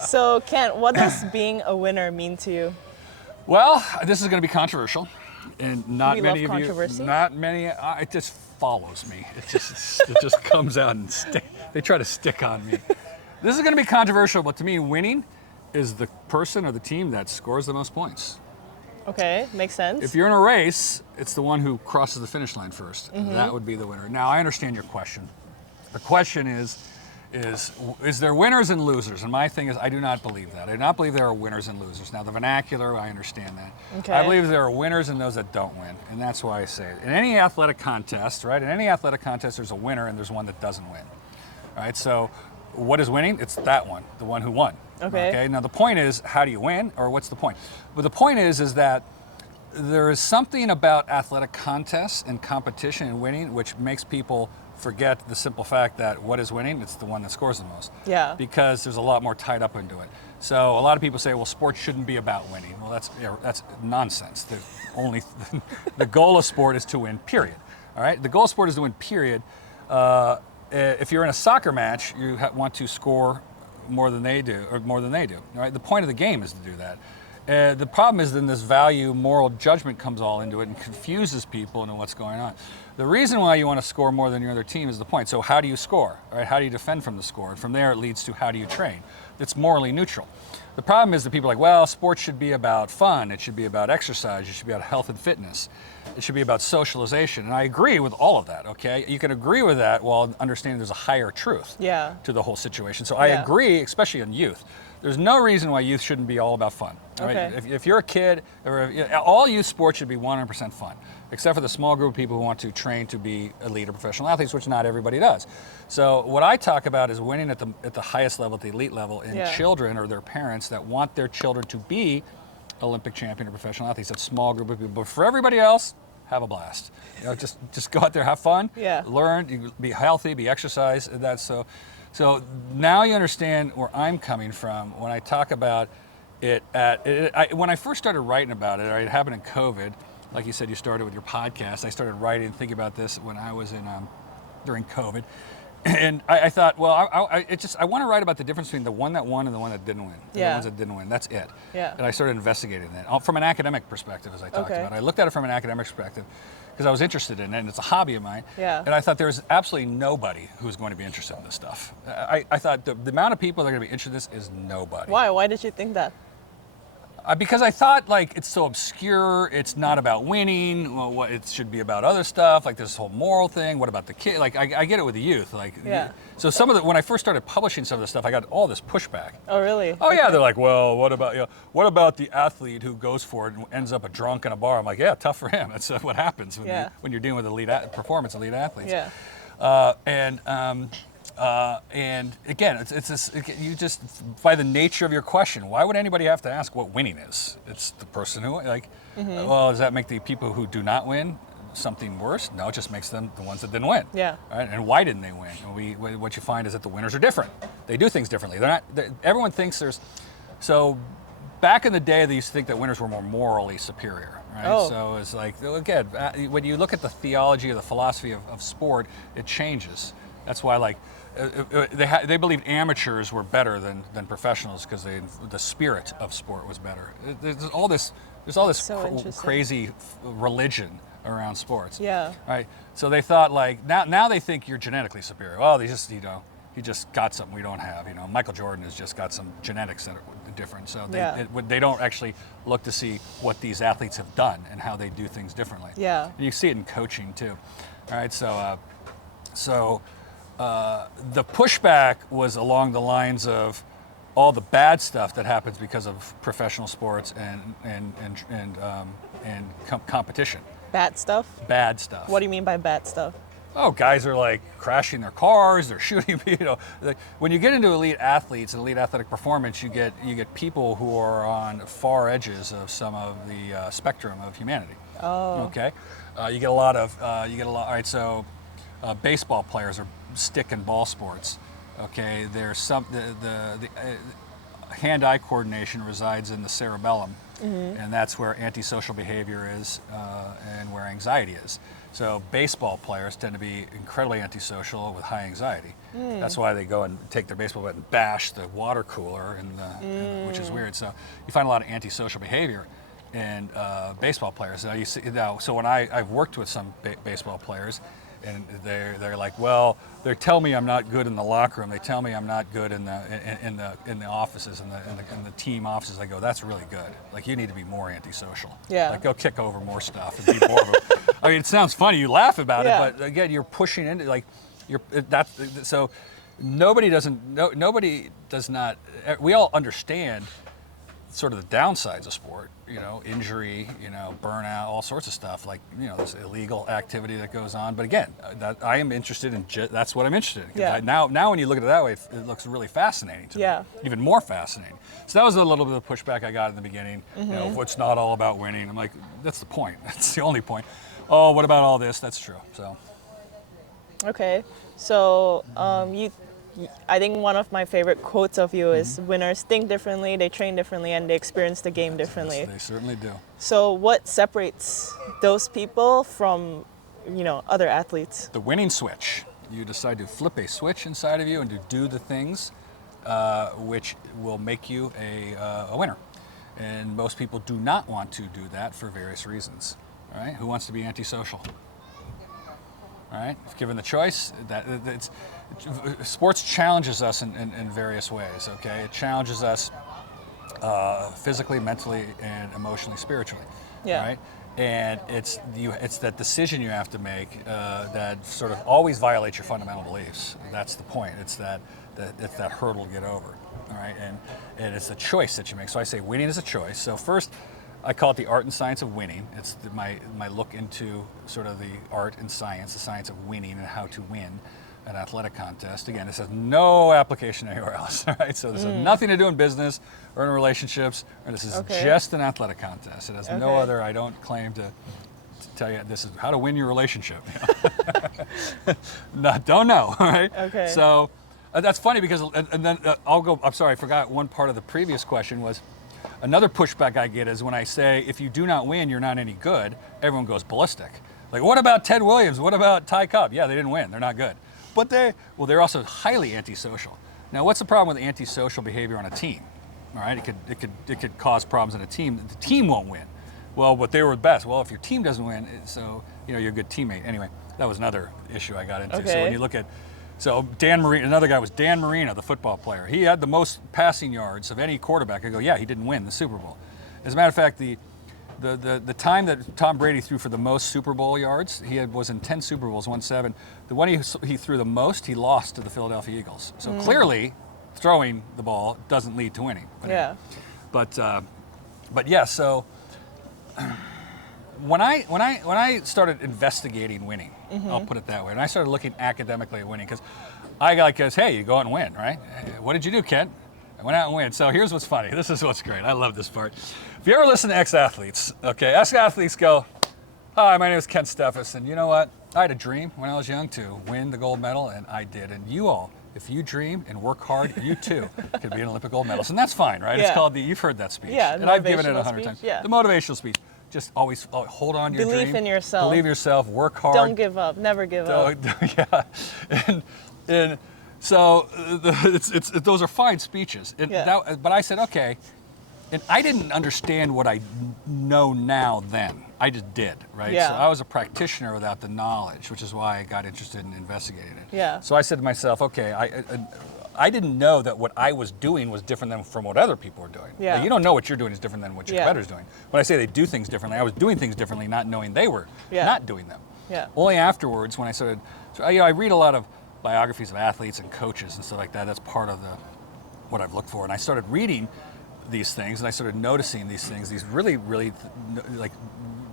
So, Kent, what does being a winner mean to you? Well, this is going to be controversial, and not We many love of you, controversy. not many. It just follows me. It just comes out and they try to stick on me. This is going to be controversial, but to me, winning is the person or the team that scores the most points. Okay, makes sense. If you're in a race, it's the one who crosses the finish line first. That would be the winner. Now, I understand your question. The question is there winners and losers? And my thing is, I do not believe that. I do not believe there are winners and losers. Now, the vernacular, I understand that. Okay. I believe there are winners and those that don't win, and that's why I say it. In any athletic contest, right? In any athletic contest, there's a winner and there's one that doesn't win. All right. So, what is winning? It's that one, the one who won. Okay. Now, the point is, how do you win, or what's the point? But the point is that there is something about athletic contests and competition and winning which makes people forget the simple fact that what is winning? It's the one that scores the most. Yeah. Because there's a lot more tied up into it. So a lot of people say, well, sports shouldn't be about winning. Well, that's nonsense. The goal of sport is to win, period. All right? The goal of sport is to win, period. If you're in a soccer match, you want to score more than they do. All right? The point of the game is to do that. The problem is then this value, moral judgment comes all into it and confuses people into what's going on. The reason why you want to score more than your other team is the point. So how do you score? Right? How do you defend from the score? And from there it leads to how do you train? It's morally neutral. The problem is that people are like, well, sports should be about fun. It should be about exercise. It should be about health and fitness. It should be about socialization. And I agree with all of that, okay? You can agree with that while understanding there's a higher truth to the whole situation. So I agree, especially in youth. There's no reason why youth shouldn't be all about fun. Right? Okay. If you're a kid, all youth sports should be 100% fun, except for the small group of people who want to train to be elite or professional athletes, which not everybody does. So what I talk about is winning at the highest level, at the elite level, in children or their parents that want their children to be Olympic champion or professional athletes. That small group of people. But for everybody else, have a blast. Just go out there, have fun, learn, be healthy, be exercise. That's so. So now you understand where I'm coming from when I talk about it. When I first started writing about it, it happened in COVID. Like you said, you started with your podcast. I started writing and thinking about this when I was during COVID. And I thought, well, I want to write about the difference between the one that won and the one that didn't win. The ones that didn't win. That's it. Yeah. And I started investigating that from an academic perspective, as I talked about. I looked at it from an academic perspective because I was interested in it, and it's a hobby of mine. Yeah. And I thought there's absolutely nobody who's going to be interested in this stuff. I thought the amount of people that are going to be interested in this is nobody. Why? Why did you think that? Because I thought, like, it's so obscure. It's not about winning. Well, it should be about other stuff, like this whole moral thing. What about the kid? Like, I get it with the youth. Like, so when I first started publishing some of this stuff, I got all this pushback. Oh, really? Oh, yeah. They're like, well, what about the athlete who goes for it and ends up a drunk in a bar? I'm like, yeah, tough for him. That's what happens when you're dealing with elite athletes. Yeah. And again, you just, by the nature of your question, why would anybody have to ask what winning is? It's the person who, well, does that make the people who do not win something worse? No, it just makes them the ones that didn't win. Yeah. Right? And why didn't they win? And what you find is that the winners are different. They do things differently. Everyone thinks so back in the day, they used to think that winners were more morally superior. Right? Oh. So it's like, again, when you look at the theology or the philosophy of sport, it changes. That's why, they believed amateurs were better than professionals because the spirit of sport was better. There's all this so crazy religion around sports. Yeah. Right. So they thought now they think you're genetically superior. Well, he just got something we don't have. Michael Jordan has just got some genetics that are different. So they don't actually look to see what these athletes have done and how they do things differently. Yeah. And you see it in coaching too. All right. So the pushback was along the lines of all the bad stuff that happens because of professional sports and competition. Bad stuff? Bad stuff. What do you mean by bad stuff? Oh, guys are like crashing their cars, they're shooting people. When you get into elite athletes and elite athletic performance, you get people who are on far edges of some of the spectrum of humanity. Oh. Okay. You get a lot. All right. So, baseball players are stick and ball sports. Okay. There's hand-eye coordination resides in the cerebellum, and that's where antisocial behavior is and where anxiety is. So baseball players tend to be incredibly antisocial with high anxiety. That's why they go and take their baseball bat and bash the water cooler, which is weird. So you find a lot of antisocial behavior in baseball players. Now, so when I've worked with some baseball players, and they're like, well, they tell me I'm not good in the locker room. They tell me I'm not good in the offices, in the team offices. I go, that's really good. Like, you need to be more antisocial. Yeah. Like, go kick over more stuff and be more of a. I mean, it sounds funny. You laugh about it, but again, you're pushing into like, so nobody does not. We all understand sort of the downsides of sport, injury, burnout, all sorts of stuff, like, this illegal activity that goes on. But again, I am interested in, that's what I'm interested in. Yeah. Now when you look at it that way, it looks really fascinating to me, even more fascinating. So that was a little bit of pushback I got in the beginning. It's not all about winning. I'm like, that's the point. That's the only point. Oh, what about all this? That's true. So. Okay, so I think one of my favorite quotes of you is, winners think differently, they train differently, and they experience the game differently. Yes, they certainly do. So what separates those people from, other athletes? The winning switch. You decide to flip a switch inside of you and to do the things which will make you a winner. And most people do not want to do that for various reasons. All right? Who wants to be antisocial? All right? If given the choice, sports challenges us in various ways, okay? It challenges us physically, mentally, and emotionally, spiritually, right? And it's that decision you have to make that sort of always violates your fundamental beliefs. That's the point. It's that hurdle to get over, all right? And it's the choice that you make. So I say winning is a choice. So first, I call it the art and science of winning. It's my look into sort of the art and science, the science of winning and how to win an athletic contest. Again, this has no application anywhere else, right? So this has nothing to do in business or in relationships, or this is just an athletic contest. It has no other, I don't claim to tell you this is how to win your relationship. No, don't know, all right? Okay. So that's funny because, and then I'm sorry, I forgot one part of the previous question was, another pushback I get is when I say, if you do not win, you're not any good, everyone goes ballistic. Like, what about Ted Williams? What about Ty Cobb? Yeah, they didn't win. They're not good. But they're also highly antisocial. Now, what's the problem with antisocial behavior on a team? All right, it could cause problems in a team. The team won't win. Well, but they were the best. Well, if your team doesn't win, so you're a good teammate. Anyway, that was another issue I got into. So when you look at, Dan Marino, another guy was Dan Marino, the football player. He had the most passing yards of any quarterback. I go, yeah, he didn't win the Super Bowl. As a matter of fact, the time that Tom Brady threw for the most Super Bowl yards, was in 10 Super Bowls, won 7. The one he threw the most, he lost to the Philadelphia Eagles. So clearly, throwing the ball doesn't lead to winning. But yeah. So when I started investigating winning, I'll put it that way, and I started looking academically at winning, because I got hey, you go out and win, right? What did you do, Kent? I went out and win. So here's what's funny. This is what's great. I love this part. If you ever listen to ex-athletes, ex-athletes go, hi, my name is Kent Steffes, and you know what? I had a dream when I was young to win the gold medal, and I did. And you all, if you dream and work hard, you too could be an Olympic gold medalist. And that's fine, right? It's called you've heard that speech. Yeah, and I've given it 100 speech. times. Yeah. The motivational speech. Just always hold on to your dream. Believe in yourself. Believe yourself, work hard. Don't give up, never give up. Yeah. And so those are fine speeches. But I said, okay, and I didn't understand what I know now then. I just did, right? Yeah. So I was a practitioner without the knowledge, which is why I got interested in investigating it. Yeah. So I said to myself, okay, I didn't know that what I was doing was different from what other people were doing. Yeah. Like, you don't know what you're doing is different than what your competitor's doing. When I say they do things differently, I was doing things differently, not knowing they were not doing them. Yeah. Only afterwards, when I started, I read a lot of biographies of athletes and coaches and stuff like that. That's part of what I've looked for. And I started reading these things, and I started noticing these things. These really, really,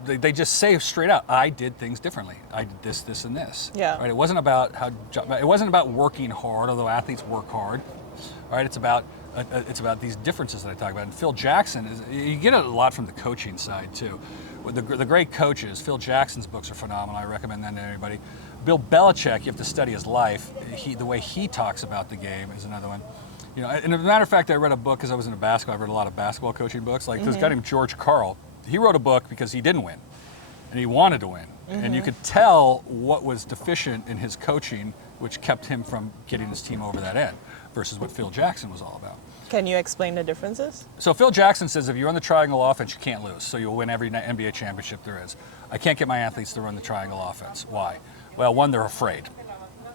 they just say straight out, I did things differently. I did this, this, and this. Yeah. Right. It wasn't about working hard, although athletes work hard. Right. It's about these differences that I talk about. And Phil Jackson you get it a lot from the coaching side too. With the great coaches, Phil Jackson's books are phenomenal. I recommend that to anybody. Bill Belichick, you have to study his life. The way he talks about the game is another one. You know, and as a matter of fact, I read a book because I was into basketball. I read a lot of basketball coaching books. Like this guy named George Karl, he wrote a book because he didn't win, and he wanted to win, and you could tell what was deficient in his coaching, which kept him from getting his team over that end, versus what Phil Jackson was all about. Can you explain the differences? So Phil Jackson says if you run the triangle offense, you can't lose. So you'll win every NBA championship there is. I can't get my athletes to run the triangle offense. Why? Well, one, they're afraid.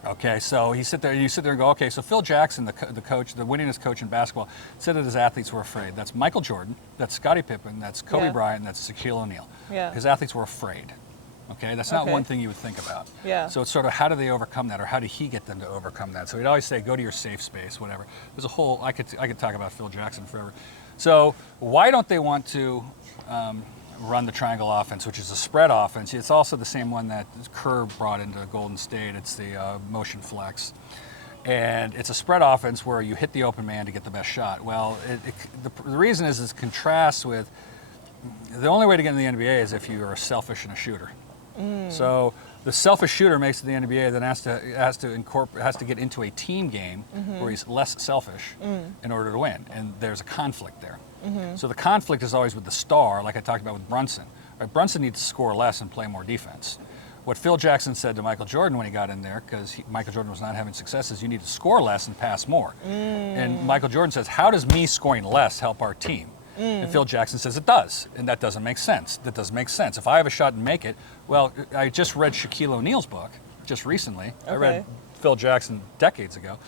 Okay, so you sit there and go, okay, so Phil Jackson, the coach, the winningest coach in basketball, said that his athletes were afraid. That's Michael Jordan, that's Scottie Pippen, that's Kobe Bryant, that's Shaquille O'Neal. Yeah. His athletes were afraid. Okay, that's not Okay. one thing you would think about. Yeah. So it's sort of how do they overcome that, or how did he get them to overcome that? So he'd always say, go to your safe space, whatever. There's a whole, I could talk about Phil Jackson forever. So why don't they want to run the triangle offense, which is a spread offense? It's also the same one that Kerr brought into Golden State. It's the motion flex. And it's a spread offense where you hit the open man to get the best shot. Well, the reason is it contrasts with, the only way to get into the NBA is if you are selfish and a shooter. So the selfish shooter makes it to the NBA, then has to get into a team game where he's less selfish in order to win, and there's a conflict there. So the conflict is always with the star, like I talked about with Brunson. Right? Brunson needs to score less and play more defense. What Phil Jackson said to Michael Jordan when he got in there, because Michael Jordan was not having success, is you need to score less and pass more. And Michael Jordan says, how does me scoring less help our team? And Phil Jackson says it does, and that doesn't make sense. That doesn't make sense. If I have a shot and make it, well, I just read Shaquille O'Neal's book just recently. I read Phil Jackson decades ago,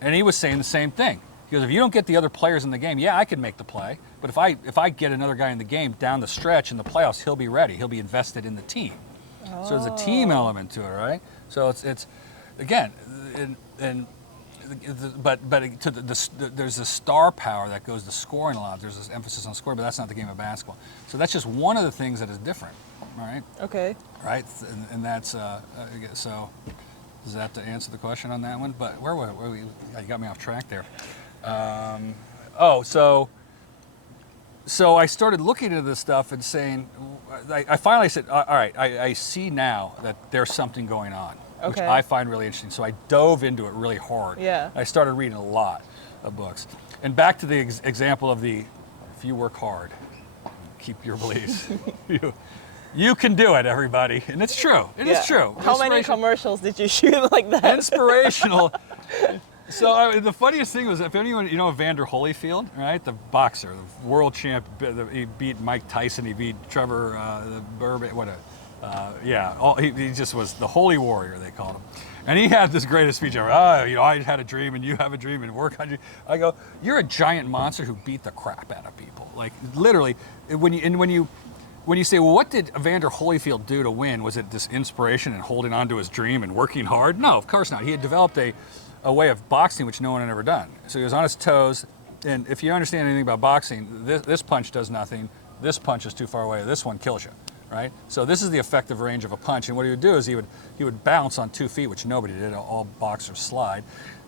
and he was saying the same thing. He goes, if you don't get the other players in the game, yeah, I can make the play, but if I get another guy in the game down the stretch in the playoffs, he'll be ready. He'll be invested in the team. So there's a team element to it, right? So it's again, there's a star power that goes to scoring a lot. There's this emphasis on scoring, but that's not the game of basketball. So that's just one of the things that is different, right? Okay. Right, and that's so. Does that answer the question on that one? But where were we? You got me off track there. So I started looking into this stuff and saying, I finally said, all right, I see now that there's something going on, which I find really interesting. So I dove into it really hard. Yeah. I started reading a lot of books. And back to the example of if you work hard, keep your beliefs, you can do it, everybody. And it's true. It is true. How many commercials did you shoot like that? Inspirational. So the funniest thing was, if anyone, you know Evander Holyfield, right? The boxer, the world champ. He beat Mike Tyson. He beat Trevor Burbank. He just was the holy warrior, they called him. And he had this greatest speech ever. I had a dream, and you have a dream, and work on you. I go, you're a giant monster who beat the crap out of people. Like literally, when you say, well, what did Evander Holyfield do to win? Was it this inspiration and holding on to his dream and working hard? No, of course not. He had developed a way of boxing which no one had ever done. So he was on his toes, and if you understand anything about boxing, this punch does nothing, this punch is too far away, this one kills you, right? So this is the effective range of a punch, and what he would do is he would bounce on 2 feet, which nobody did, all boxers slide,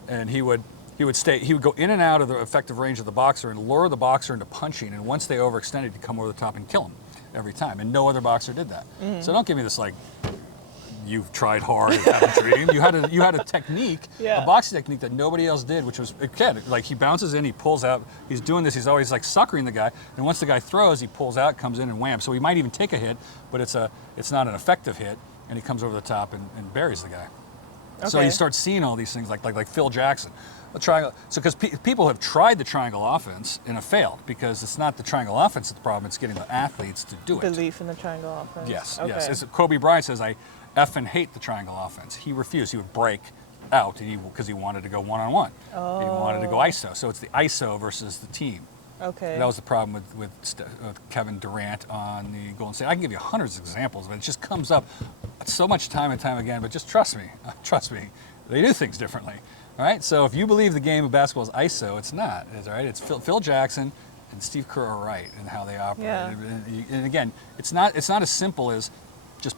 and he would go in and out of the effective range of the boxer and lure the boxer into punching, and once they overextended, he'd come over the top and kill him every time, and no other boxer did that. So don't give me this like, you've tried hard and have a dream. You had a technique, a boxing technique that nobody else did, which was, again, like he bounces in, he pulls out, he's doing this, he's always like suckering the guy, and once the guy throws, he pulls out, comes in and wham. So he might even take a hit, but it's not an effective hit, and he comes over the top and buries the guy. So you start seeing all these things like Phil Jackson. A triangle. So because people have tried the triangle offense and have failed, because it's not the triangle offense that's the problem, it's getting the athletes to do it. Belief in the triangle offense. Yes, yes. As Kobe Bryant says, I effing hate the triangle offense. He refused. He would break out because he wanted to go one-on-one. He wanted to go ISO. So it's the ISO versus the team. Okay. That was the problem with Kevin Durant on the Golden State. I can give you hundreds of examples, but it just comes up so much time and time again. But just trust me, they do things differently. All right. So if you believe the game of basketball is ISO, it's not. It's all right. It's Phil Jackson and Steve Kerr are right in how they operate. Yeah. And again, it's not as simple as just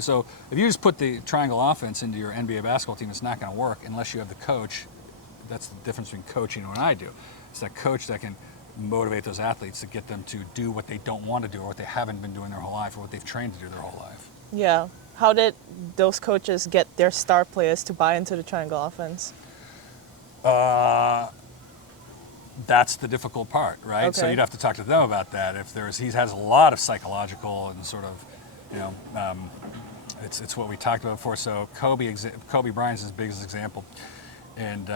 so if you just put the triangle offense into your NBA basketball team, it's not going to work unless you have the coach. That's the difference between coaching and what I do. It's that coach that can motivate those athletes to get them to do what they don't want to do, or what they haven't been doing their whole life, or what they've trained to do their whole life. Yeah. How did those coaches get their star players to buy into the triangle offense? that's the difficult part, right? So Okay. you'd have to talk to them about that. If he has a lot of psychological and sort of, you know, it's what we talked about before. So Kobe Bryant's his biggest example, and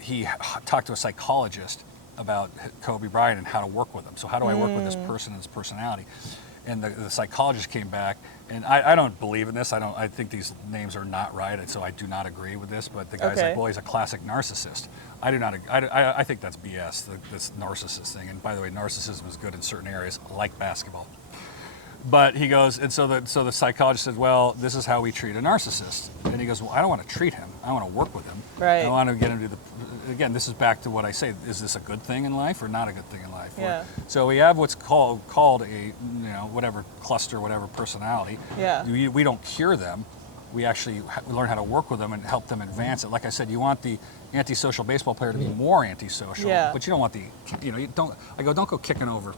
he talked to a psychologist about Kobe Bryant and how to work with him. So how do I work with this person and his personality? And the psychologist came back, and I don't believe in this. I think these names are not right, and so I do not agree with this. But the guy's Okay. like, well, he's a classic narcissist. I do not. I think that's BS. This narcissist thing. And by the way, narcissism is good in certain areas, like basketball. But he goes, and so the psychologist said, well, this is how we treat a narcissist. And he goes, well, I don't want to treat him. I want to work with him. Right. I want to get him to again, this is back to what I say. Is this a good thing in life or not a good thing in life? Yeah. So we have what's called a, whatever cluster, whatever personality. Yeah. We don't cure them. We actually learn how to work with them and help them advance it. Like I said, you want the antisocial baseball player to be more antisocial, Yeah. but you don't want don't go kicking over,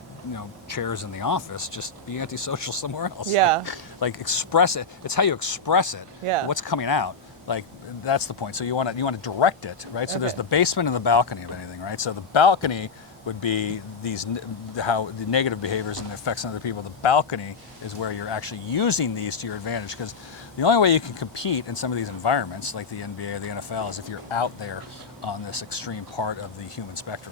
chairs in the office. Just be antisocial somewhere else. Yeah. Like express it. It's how you express it. Yeah. What's coming out. Like that's the point. So you want to direct it, right? So there's Okay. the basement and the balcony of anything, right? So the balcony would be how the negative behaviors and the effects on other people. The balcony is where you're actually using these to your advantage, because the only way you can compete in some of these environments, like the NBA or the NFL, is if you're out there on this extreme part of the human spectrum.